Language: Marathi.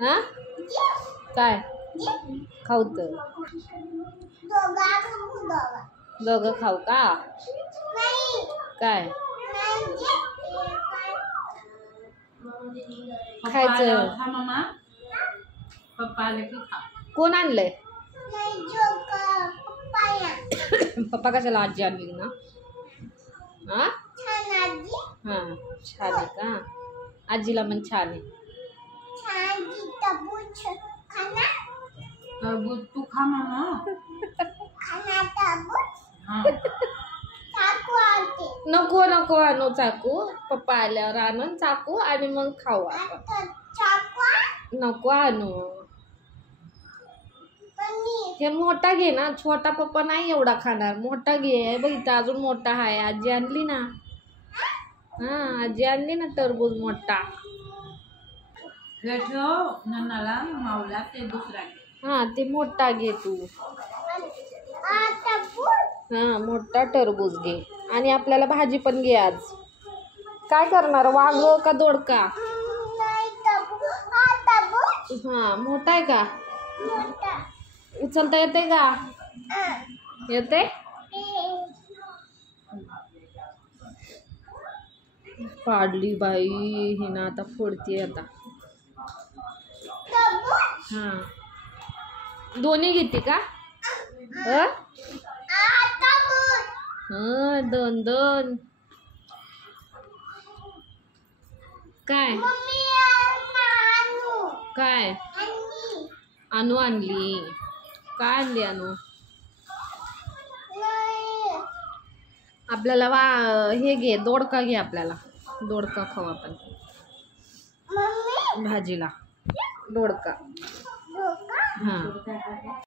हा काय खाऊ तर दोघं खाऊ का काय खायचं कोण आणलंय पप्पा कशाला आजी आणली ना हा हा छान आहे का आजीला पण छान आहे तरबूज तू खा मामा नको नको आणू चाकू पप्पा आल्यावर आणून चाकू आणि मग खाऊ आपण नको आणू हे मोठा घे ना छोटा पप्पा नाही एवढा खाणार मोठा घे बघ इथं अजून मोठा आहे आजी आणली ना हा आजी आणली ना टरबूज मोठा हे ठेव नन्नाला माऊला ते दुसरा हा ते मोठा घे तू हा मोठा टरबूज घे आणि आपल्याला भाजी पण घे आज काय करणार वांग का दोडका हा मोठा आहे का उचलता येते का येते पाडली बाई हे ना आता फोडते आता हा दोन्ही घेते का हा दोन दोन काय काय आणू आणली काय आणली आणू आपल्याला हे घे दोडका घे आपल्याला दोडका खाऊ आपण भाजीला दोडका हा